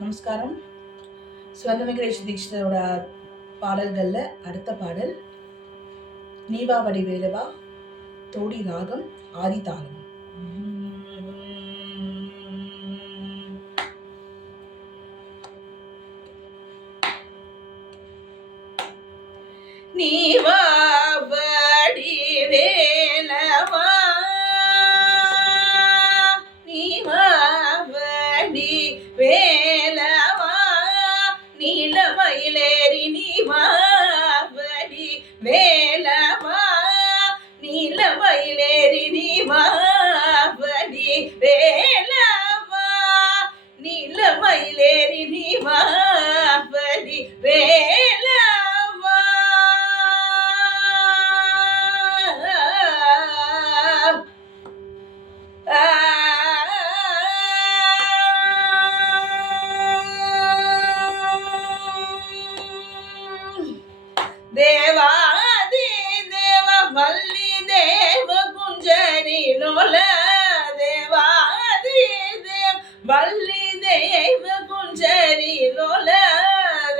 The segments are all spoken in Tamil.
நமஸ்காரம். ஸ்வர்ண வெங்கடேஷ் தீக்ஷிதரோட பாடல்கள்ல அடுத்த பாடல் நீவா வடிவேலவா, தோடி ராகம், ஆதி தாளம். நீவா வடிவேலவா, நீவா வடிவேலவா, நீலமயிலேறி நீவா வடிவேலவா, நீலமயிலேறி நீவா வடிவேலவா, நீலமயிலேறி நீவா வடிவேலவா. தேவாதி தேவ வள்ளி தேவ குஞ்சரி லோல, தேவாதி தேவ வள்ளி தேவ குஞ்சரி லோல,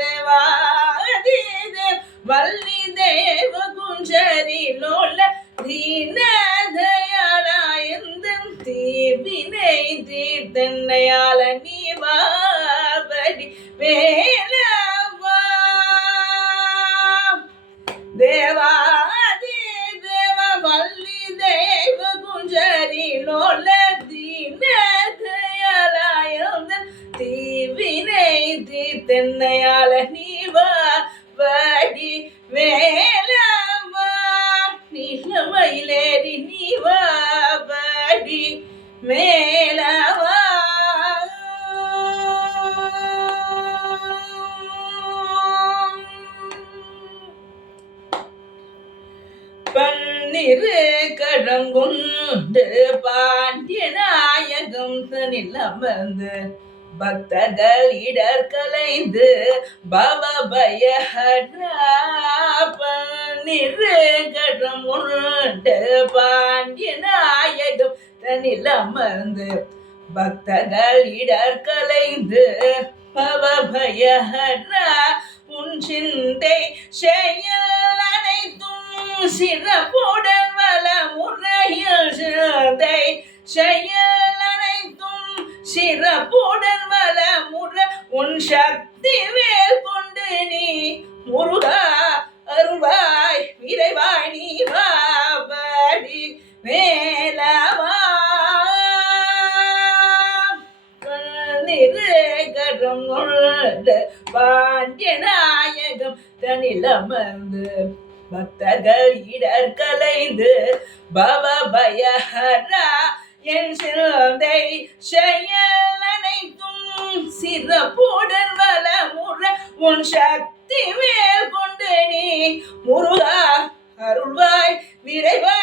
தேவாதி தேவ வள்ளி தேவ குஞ்சரி லோல, தீனதயாளாயந்தன் தீவினை தீர்த்தன்னையாள நீவா வடிவேலவா. தேவாதி தேவ வள்ளி தேவ குஞ்சரி லோல, தீனதயாளாயந்தன் தீவினை தீர்த்தன்னையாள நீவா வடிவேலவா, நீலமயிலேறி நீவா வடிவேலவா. பன்னிரு கடங்குண்டு பாண்டிய நாயகம் தனில் அமர்ந்து பக்தர்கள் இடர் கலைந்து பவபயஹரா, பன்னிரு கடங்குண்டு பாண்டிய நாயகம் தனில் அமர்ந்து பக்தர்கள் இடர் கலைந்து பவபயஹரா, உன் சிந்தை செயல் அனைத்தும் சிறப்புடன் வள முறையில் சிந்தை செயல் அனைத்தும் சிறப்புடன் வள முறை உன் சக்தி வேல் கொண்டு நீ முருகா அருள்வாய் விரைவாய் நீ வாடி வேலவா. கரம் கொண்டு பாண்டிய நாயகம் தனில் அமர்ந்து பக்தர்கள் இடர் கலைந்து பவபயஹரா, என் சிந்தை செயல் அனைத்தும் சிறப்புடன் வள முறை உன் சக்தி மேல் கொண்டு நீ முருகா அருள்வாய் விரைவாய்